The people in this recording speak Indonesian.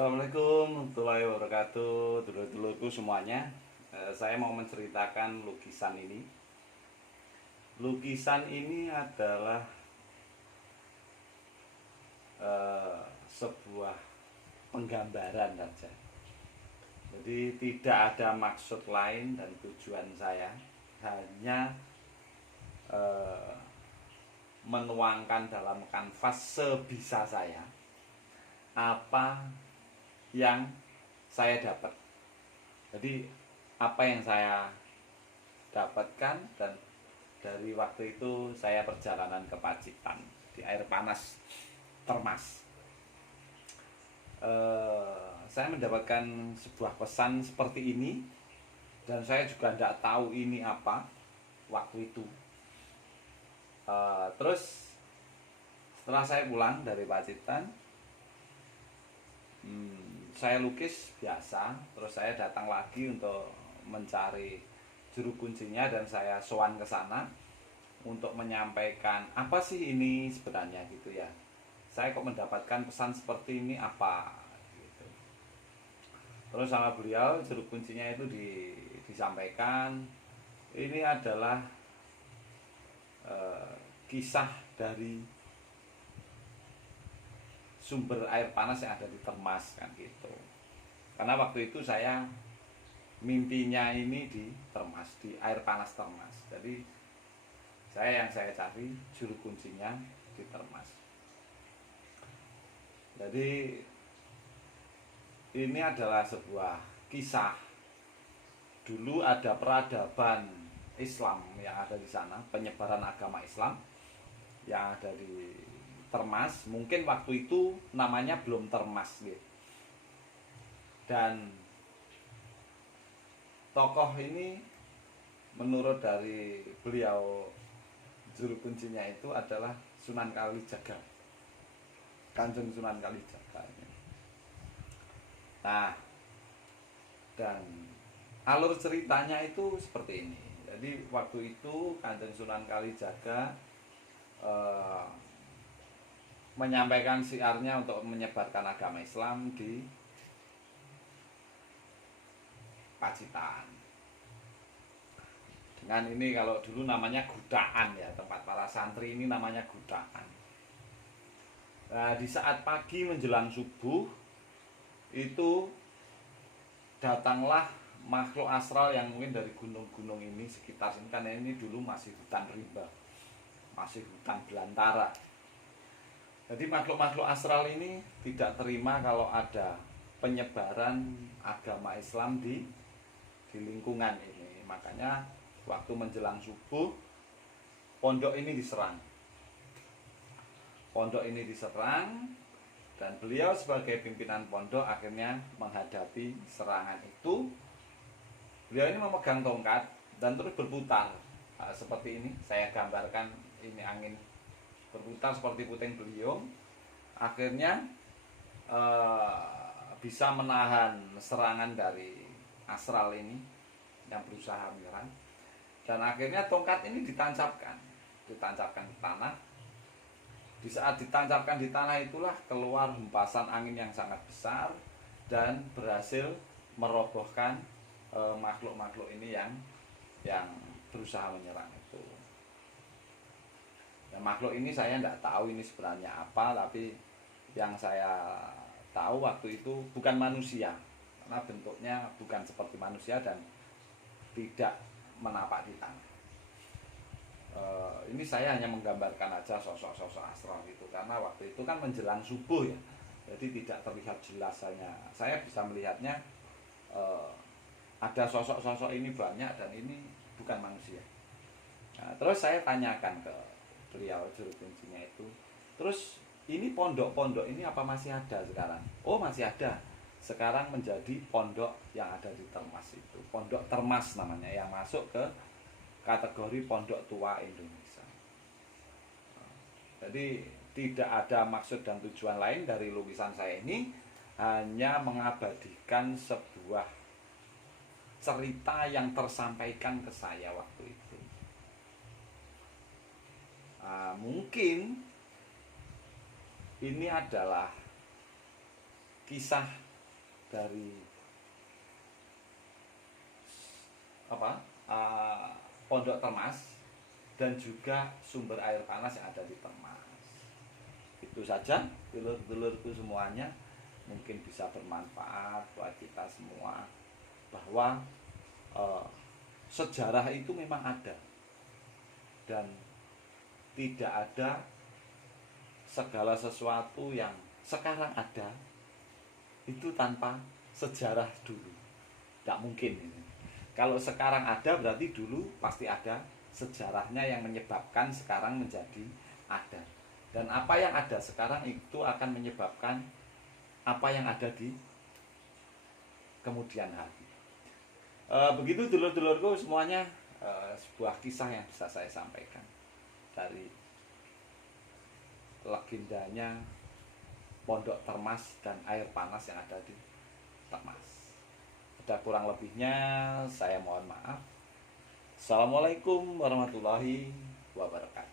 Assalamualaikum warahmatullahi wabarakatuh, dulur-dulurku semuanya. Saya mau menceritakan lukisan ini. Lukisan ini adalah sebuah penggambaran saja. Jadi tidak ada maksud lain dan tujuan saya, hanya menuangkan dalam kanvas sebisa saya apa yang saya dapat. Jadi apa yang saya dapatkan, dan dari waktu itu saya perjalanan ke Pacitan di air panas Termas. Saya mendapatkan sebuah pesan seperti ini, dan saya juga tidak tahu ini apa waktu itu. Terus setelah saya pulang dari Pacitan, saya lukis biasa. Terus saya datang lagi untuk mencari juru kuncinya, dan saya sowan ke sana untuk menyampaikan apa sih ini sebenarnya gitu ya. Saya kok mendapatkan pesan seperti ini apa gitu. Terus sama beliau juru kuncinya itu disampaikan ini adalah kisah dari sumber air panas yang ada di Termas kan gitu. Karena waktu itu saya mimpinya ini di Termas, di air panas Termas. Jadi yang saya cari juru kuncinya di Termas. Jadi ini adalah sebuah kisah. Dulu ada peradaban Islam yang ada di sana, penyebaran agama Islam yang ada di Termas. Mungkin waktu itu namanya belum Termas gitu. Dan tokoh ini menurut dari beliau juru kuncinya itu adalah Sunan Kalijaga, Kanjeng Sunan Kalijaga. Nah, dan alur ceritanya itu seperti ini. Jadi waktu itu Kanjeng Sunan Kalijaga menyampaikan syiarnya untuk menyebarkan agama Islam di Pacitan. Dengan ini, kalau dulu namanya gudaan ya, tempat para santri ini namanya gudaan. Nah, di saat pagi menjelang subuh itu datanglah makhluk astral yang mungkin dari gunung-gunung ini sekitar sini, karena ini dulu masih hutan rimba, masih hutan belantara. Jadi makhluk-makhluk astral ini tidak terima kalau ada penyebaran agama Islam di lingkungan ini. Makanya waktu menjelang subuh pondok ini diserang. Pondok ini diserang, dan beliau sebagai pimpinan pondok akhirnya menghadapi serangan itu. Beliau ini memegang tongkat dan terus berputar. Nah, seperti ini saya gambarkan, ini angin berputar seperti puting beliung. Akhirnya bisa menahan serangan dari astral ini yang berusaha menyerang. Dan akhirnya tongkat ini ditancapkan di tanah. Di saat ditancapkan di tanah itulah keluar hempasan angin yang sangat besar dan berhasil merobohkan makhluk-makhluk ini yang berusaha menyerang itu. Nah, makhluk ini saya tidak tahu ini sebenarnya apa, tapi yang saya tahu waktu itu bukan manusia, karena bentuknya bukan seperti manusia dan tidak menapak di tanah. Ini saya hanya menggambarkan aja sosok-sosok astral itu, karena waktu itu kan menjelang subuh ya, jadi tidak terlihat jelas. Saya bisa melihatnya ada sosok-sosok ini banyak, dan ini bukan manusia. Nah, terus saya tanyakan ke beliau juru kuncinya itu, terus ini pondok-pondok ini apa masih ada sekarang? Oh, masih ada. Sekarang menjadi pondok yang ada di Termas itu, Pondok Termas namanya, yang masuk ke kategori pondok tua Indonesia. Jadi tidak ada maksud dan tujuan lain dari lukisan saya ini, hanya mengabadikan sebuah cerita yang tersampaikan ke saya waktu itu. Mungkin ini adalah kisah dari apa Pondok Termas dan juga sumber air panas yang ada di Termas. Itu saja dulur-dulurku semuanya, mungkin bisa bermanfaat buat kita semua bahwa sejarah itu memang ada dan tidak ada segala sesuatu yang sekarang ada itu tanpa sejarah dulu. Tidak mungkin ini. Kalau sekarang ada berarti dulu pasti ada sejarahnya yang menyebabkan sekarang menjadi ada. Dan apa yang ada sekarang itu akan menyebabkan apa yang ada di kemudian hari. Begitu dulur-dulurku semuanya, sebuah kisah yang bisa saya sampaikan dari legendanya Pondok Termas dan air panas yang ada di Termas. Ada kurang lebihnya saya mohon maaf. Assalamualaikum warahmatullahi wabarakatuh.